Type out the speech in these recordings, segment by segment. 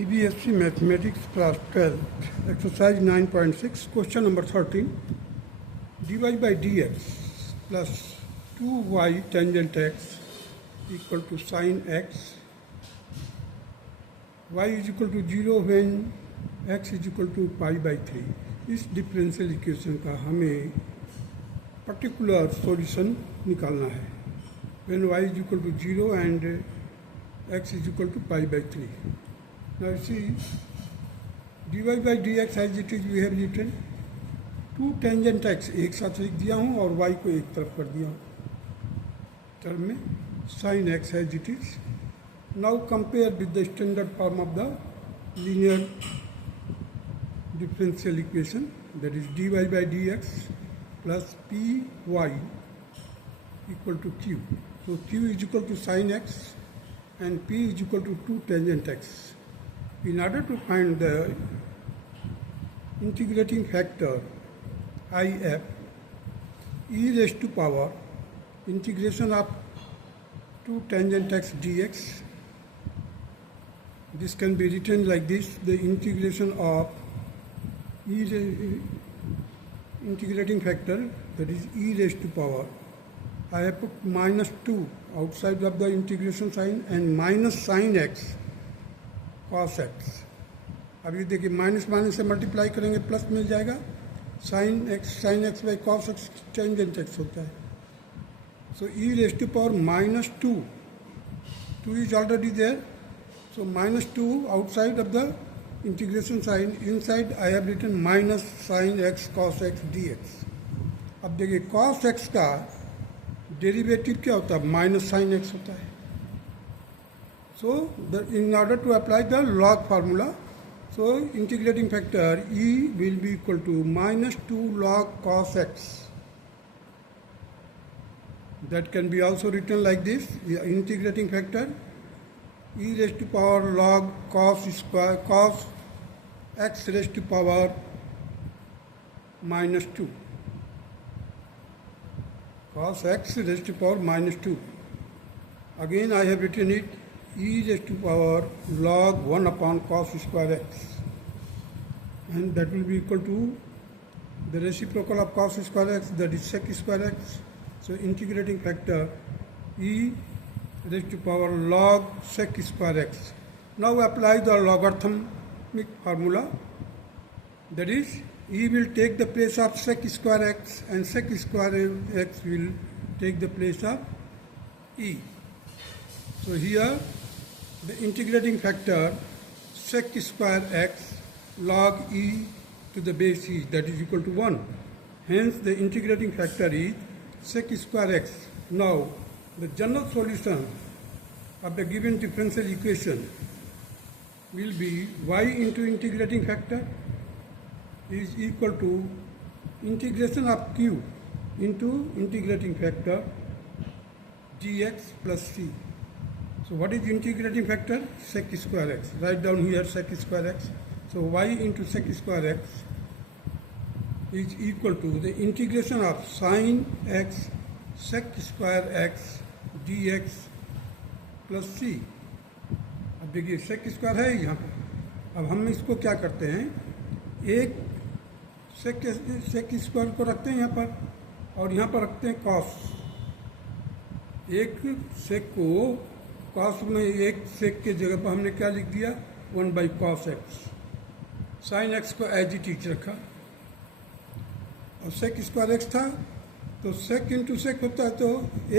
CBSE Mathematics Class 12, Exercise 9.6, Question number 13. dy by dx plus 2y tangent x equal to sin x. Y is equal to 0 when x is equal to pi by 3. इस differential equation का हमें particular solution निकालना है when y is equal to 0 and x is equal to pi by 3. Now see, dy by dx as it is we have written 2 tangent x एक साथ लिख दिया हूँ और y को एक तरफ कर दिया हूँ टर्म में sin x as it is. Now compare with the standard form of the linear differential equation, that is dy by dx plus py equal to q. So q is equal to sin x and p is equal to 2 tangent x. In order to find the integrating factor if, e raised to power integration of 2 tangent x dx, this can be written like this: the integration of integrating factor, that is e raised to power. I have put minus 2 outside of the integration sign and minus sin x cos x. अब ये देखिए minus minus से multiply करेंगे plus मिल जाएगा. sin x by cos x tangent x होता है. So e raised to power minus 2 is already there. So minus 2 outside of the integration sign, inside I have written minus sin x cos x dx. अब देखिए cos x का derivative क्या होता है? Minus sin x होता है. So in order to apply the log formula, so integrating factor e will be equal to minus 2 log cos x. That can be also written like this: the integrating factor e raised to power log cos x raised to power minus 2. Cos x raised to power minus 2. Again I have written it e raised to power log 1 upon cos square x, and that will be equal to the reciprocal of cos square x, that is sec square x. So integrating factor e raised to power log sec square x. Now apply the logarithmic formula, that is e will take the place of sec square x and sec square x will take the place of e. So here the integrating factor sec square x log e to the base e, that is equal to 1. Hence the integrating factor is sec square x. Now the general solution of the given differential equation will be y into integrating factor is equal to integration of q into integrating factor dx plus c. So what is integrating factor? Sec square x. Write down here sec square x. So y into sec square x is equal to the integration of sin x sec square x dx plus c. अब देखिए sec square है यहाँ पर. अब हम इसको क्या करते हैं, एक sec स्क्वायर को रखते हैं यहाँ पर और यहाँ पर रखते हैं cos. एक sec को cos में एक sec के जगह पर हमने क्या लिख दिया? 1 by cos x. sin x को एज इट इज रखा और sec स्क्वायर x था तो sec इंटू sec होता है, तो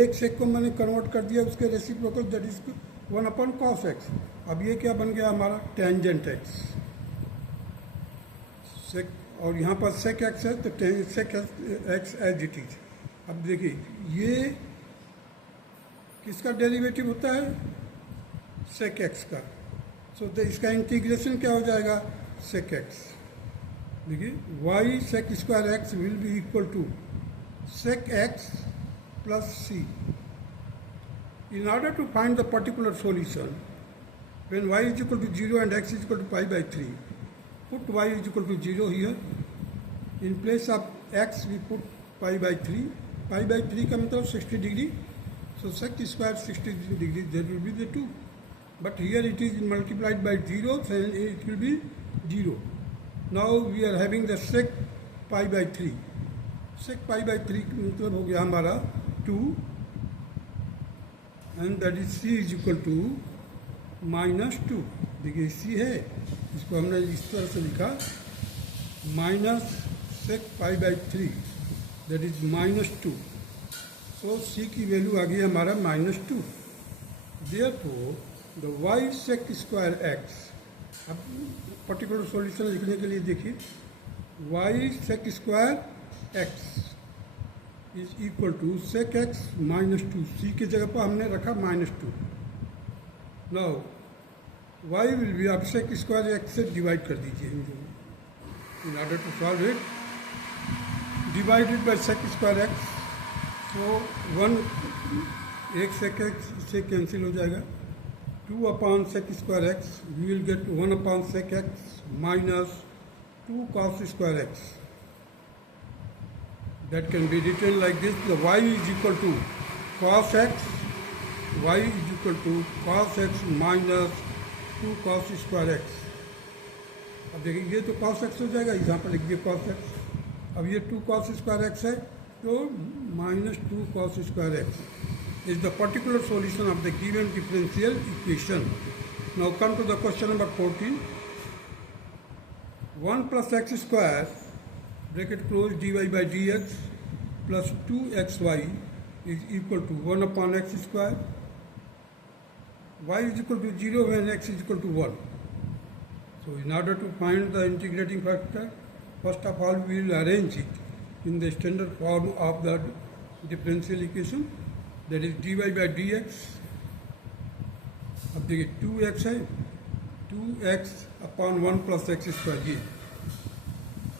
एक sec को मैंने कन्वर्ट कर दिया उसके reciprocal, that is 1 upon cos x. अब ये क्या बन गया हमारा? Tangent x. sec, और यहाँ पर sec x है तो sec x as it is. अब देखिए ये किसका डेरिवेटिव होता है? sec x का. सो इसका इंटीग्रेशन क्या हो जाएगा? sec x. देखिए y sec square x will be equal to sec x plus c. In order to find the particular solution when y is equal to 0 and x is equal to pi by 3, put y is equal to 0 here. In place of x we put pi by 3. Pi by 3 का मतलब 60 degree. So sec square 60 degree, there will be the 2. but here it is multiplied by 0, so it will be 0. Now we are having the sec pi by 3. Sec pi by 3 मतलब हो गया हमारा 2, and that is c is equal to -2. देखिए c है, इसको हमने इस तरह से लिखा minus sec pi by 3, that is -2. So c की वैल्यू आ गई हमारा -2. Therefore the y sec square x, अब पर्टिकुलर सॉल्यूशन लिखने के लिए देखिए y sec square x is equal to sec x -2. c के जगह पर हमने रखा -2. नाउ y विल बी, आप sec स्क्वायर x से डिवाइड कर दीजिए in order to solve it. Divided by sec square x, तो 1 sec x इससे कैंसिल हो जाएगा. 2 upon sec square x, we will get 1 upon sec x minus 2 cos square x. That can be written like this: the y is equal to cos x, y is equal to cos x minus 2 cos square x. अब देखिए ये तो cos x हो जाएगा, यहाँ पर लिख दिए cos x. अब ये 2 cos square x है, तो minus 2 cos square x is the particular solution of the given differential equation. Now come to the question number 14. 1 plus x square bracket close dy by dx plus 2xy is equal to 1 upon x square. Y is equal to 0 when x is equal to 1. So in order to find the integrating factor, first of all we will arrange it in the standard form of the differential equation, that is dy by dx. अब देखिए 2x है, 2x upon 1 plus x square. ये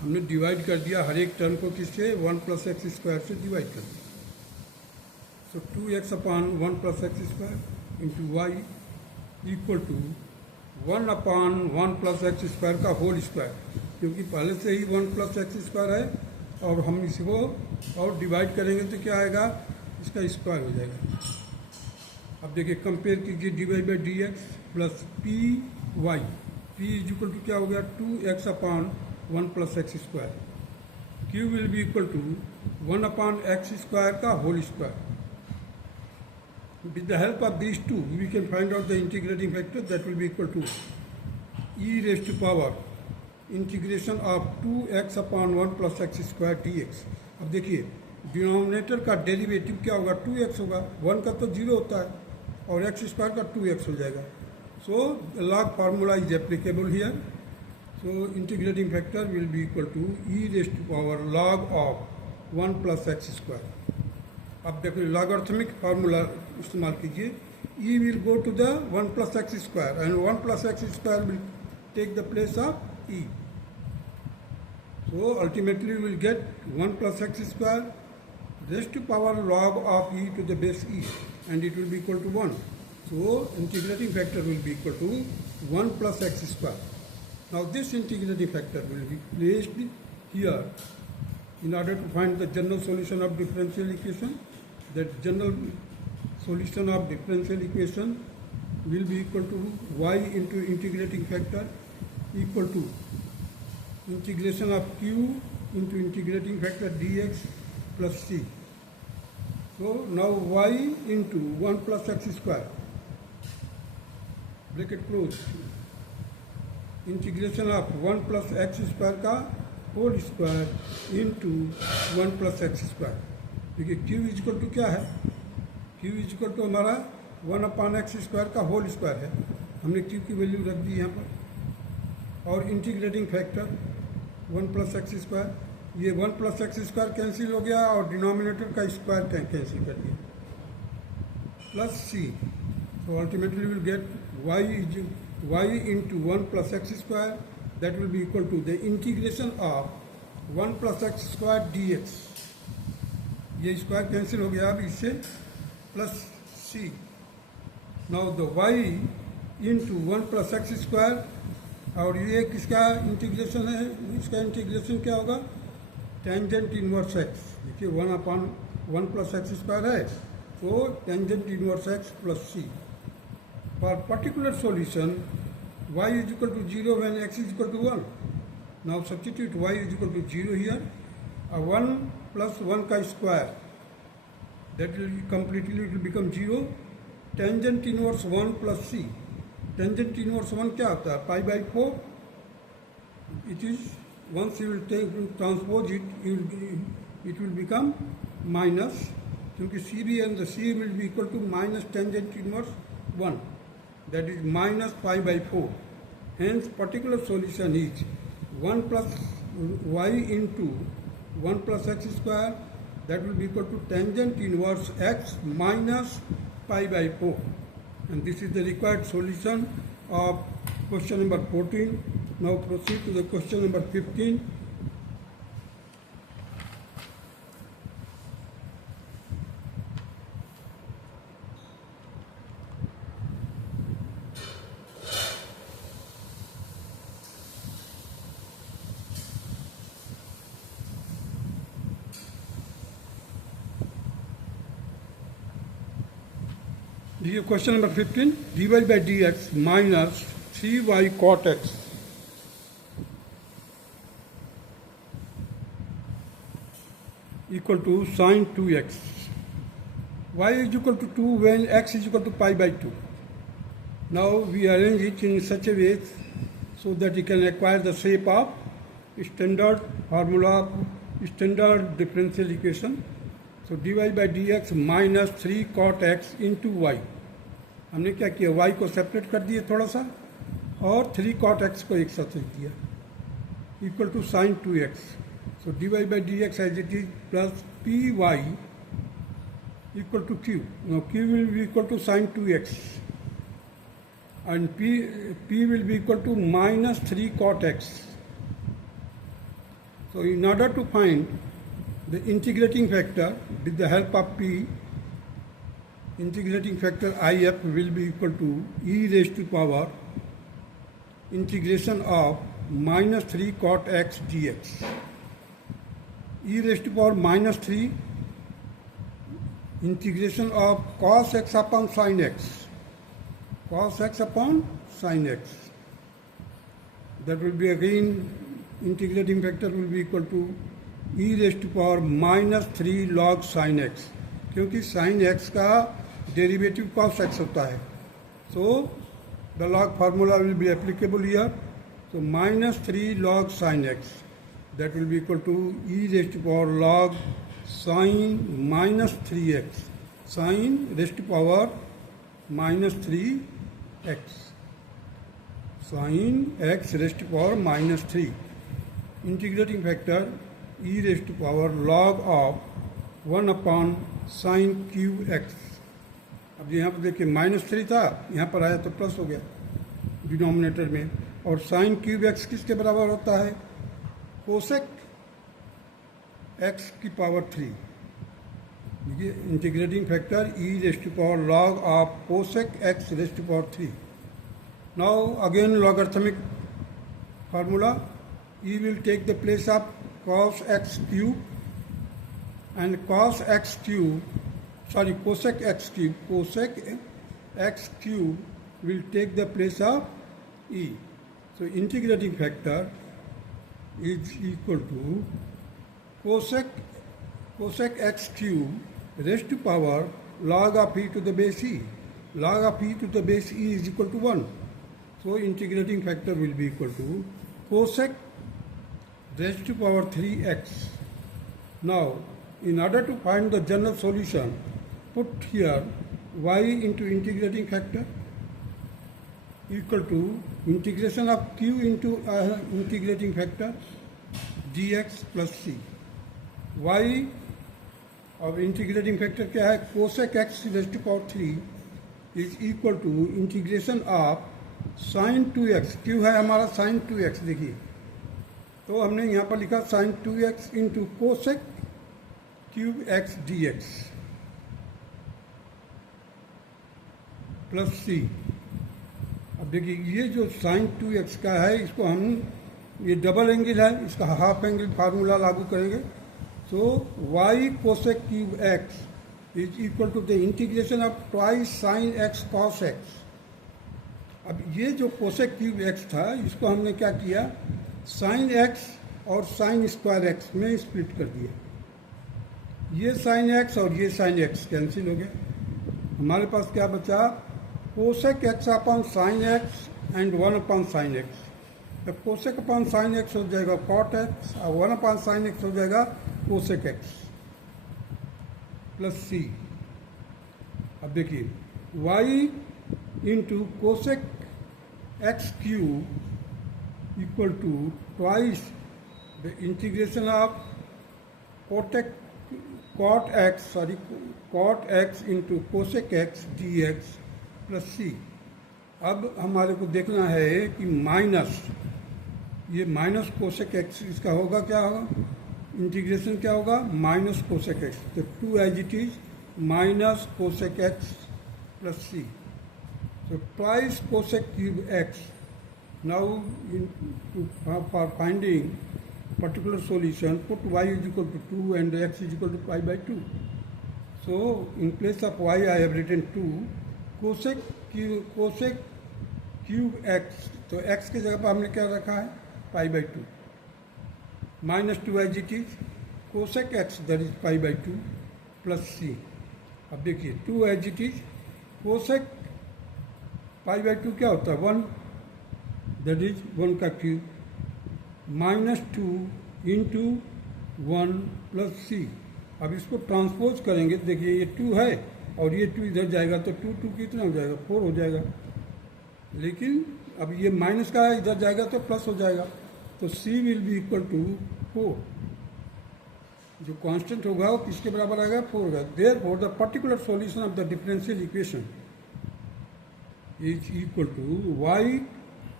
हमने divide कर दिया हर एक term को किससे, 1 प्लस एक्स स्क्वायर से डिवाइड कर दिया. So 2x upon 1 plus x square into y equal to 1 upon 1 plus x square का होल स्क्वायर, क्योंकि पहले से ही 1 प्लस एक्स स्क्वायर है, और हम इसको और डिवाइड करेंगे तो क्या आएगा, इसका स्क्वायर हो जाएगा. अब देखिए कंपेयर कीजिए dy by D X plus P Y. P is equal to क्या हो गया, 2x upon 1 plus x square. q will be equal to 1 upon x square का whole square. With the help of this two we can find out the integrating factor, that will be equal to e raise to power integration of 2x upon 1 plus x square dx. अब देखिए denominator का derivative क्या होगा, 2x होगा. 1 का तो 0 होता है, और एक्स स्क्वायर का 2x हो जाएगा. So log formula is applicable here. So integrating factor will be equal to e raise to power log of 1 plus x square. अब देखो लॉगरिथमिक फार्मूला इस्तेमाल कीजिए. e will go to the 1 plus x square and 1 plus x square will take the place of e. So ultimately we will get 1 plus x square raised to power log of e to the base e, and it will be equal to 1. So integrating factor will be equal to 1 plus x square. Now this integrating factor will be placed here in order to find the general solution of differential equation. That general solution of differential equation will be equal to y into integrating factor equal to integration of q into integrating factor dx plus c. So now y into 1 plus x square bracket close integration of 1 plus x square का whole square into 1 plus x square. देखिए q is equal to क्या है, q is equal to हमारा 1 upon x square का whole square है. हमने q की value रख दी यहाँ पर, और integrating factor 1 plus x square. ये 1 प्लस एक्स स्क्वायर कैंसिल हो गया और डिनोमिनेटर का स्क्वायर कैंसिल कर दिया, plus c. So ultimately will get y into 1 plus x square, that will be equal to the integration of 1 plus x square dx. ये square cancel हो गया अब इससे, plus c. Now the y into 1 plus x square, और ये किसका integration है, इसका इंटीग्रेशन क्या होगा, टेंजेंट इनवर्स x. देखिए 1 अपॉन 1 प्लस एक्स स्क्वायर है, तो tangent inverse x plus c. for particular solution y is equal to 0 when x is equal to 1. Now substitute y is equal to 0 here. 1 plus 1 ka square, that will completely it will become 0. Tangent inverse 1 plus c. Tangent inverse 1 क्या होता है? Pi by 4. It is, once you will take transpose it, it will become minus, क्योंकि CB and the C will be equal to minus tangent inverse 1, that is minus pi by 4. Hence particular solution is 1 plus y into 1 plus x square, that will be equal to tangent inverse x minus pi by 4. And this is the required solution of question number 14. Now proceed to the question number 15. This is question number 15. dy by dx minus 3y cot x equal to sine 2x. Y is equal to 2 when x is equal to pi by 2. Now we arrange it in such a way so that you can acquire the shape of standard formula, standard differential equation. So dy by dx minus 3 cot x into y. हमने क्या किया, y को separate कर दिए थोड़ा सा और 3 cot x को एक साथ लिख दिया, equal to sine 2x. So dy by dx as it is plus py equal to q. Now q will be equal to sine 2x and p will be equal to minus 3 cot x. So in order to find the integrating factor with the help of p, integrating factor if will be equal to e raised to power integration of minus 3 cot x dx. E raised to power minus 3 integration of cos x upon sin x. Cos x upon sin x. That will be again, integrating factor will be equal to e raised to power minus 3 log sin x, क्योंकि sin x का derivative cos x होता है. So the log formula will be applicable here. So minus 3 log sin x, that will be equal to e raised to power log sin minus 3x, sin raised to power minus 3x, sin x raised to power minus 3. Integrating factor e raised to power log of 1 upon sin qx. अब यहाँ पर देखिए minus 3 था, यहाँ पर आया तो plus हो गया डिनोमिनेटर में. और साइन क्यूब एक्स किसके बराबर होता है? कोसेक एक्स की पावर 3. देखिए integrating factor e raise to power log of cosec x raise to power 3. Now again logarithmic formula. E will take the place of cos x cube and cosec x cube will take the place of E. So integrating factor is equal to cosec x cube raised to power log of e to the base e. Log of e to the base e is equal to 1. So integrating factor will be equal to cosec raised to power 3x. Now, in order to find the general solution, put here y into integrating factor equal to integration of q into integrating factor dx plus c. Y of integrating factor क्या है? cosec x raised to power 3 is equal to integration of sin 2x. q है हमारा sin 2x. देखिए तो हमने यहाँ पर लिखा sin 2x into cosec cube X D X plus C. अब देखिए ये जो sin 2x का है, इसको हम, ये डबल एंगल है, इसका हाफ एंगल फार्मूला लागू करेंगे. So y cosec cube x is equal to the integration of twice sin x cos x अब ये जो कोसेक क्यूब एक्स था इसको हमने क्या किया, साइन एक्स और साइन स्क्वायर एक्स में स्प्लिट कर दिया। ये साइन एक्स और ये साइन एक्स कैंसिल हो गया। हमारे पास क्या बचा, cosec x upon sine x and 1 upon sine x. तो कोसेक अपॉन साइन एक्स हो जाएगा कॉट एक्स और 1 अपॉन साइन एक्स हो जाएगा कोसेक एक्स प्लस सी। अब देखिए y into cosec X cube equal to twice the integration of cot X into cosec X D X plus C. अब हमारे को देखना है कि माइनस, ये माइनस कोसेक एक्स इसका होगा, क्या होगा, इंटीग्रेशन क्या होगा, माइनस कोसेक एक्स। तो 2 as it is minus cosec x plus c. So twice cosec cube x. Now for finding particular solution, put y is equal to 2 and x is equal to pi by 2. So in place of y I have written 2 cosec cube x. तो x की जगह पर हमने क्या रखा है, pi by 2 minus 2 as it is cosec x that is pi by 2 plus c. अब देखिए 2 as it is cosec pi by 2 क्या होता है, 1, दैट इज 1 का cube minus 2 into 1 plus C. अब इसको ट्रांसपोज करेंगे, देखिए ये 2 है और ये 2 इधर जाएगा तो 2 कितना हो जाएगा, 4 हो जाएगा। लेकिन अब ये माइनस का है, इधर जाएगा तो प्लस हो जाएगा, तो सी विल बी इक्वल टू 4। जो कांस्टेंट होगा वो किसके बराबर आएगा, 4 होगा। Therefore the particular solution of the differential equation is equal to y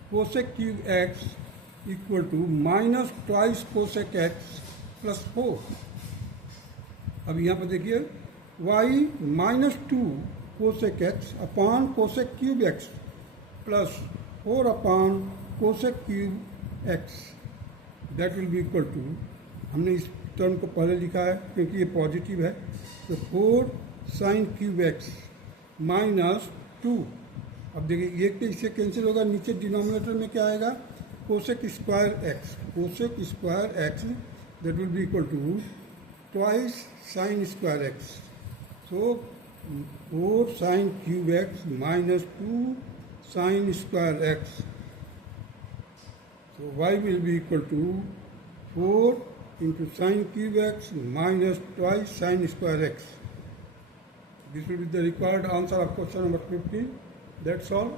cosec cube x equal to minus twice cosec x plus 4। अब यहाँ पर देखिए y minus 2 cosec x upon cosec cube x plus 4 upon cosec cube x that will be equal to, हमने इस term को पहले लिखा है क्योंकि ये पॉजिटिव है, तो 4 sin cube x माइनस 2। अब देखिए ये तो इससे कैंसिल होगा, नीचे डिनोमिनेटर में क्या आएगा, cosec square x that will be equal to twice sine square x. So 4 sine cube x minus 2 sine square x. So y will be equal to 4 into sine cube x minus twice sine square x. This will be the required answer of question number 15. That's all.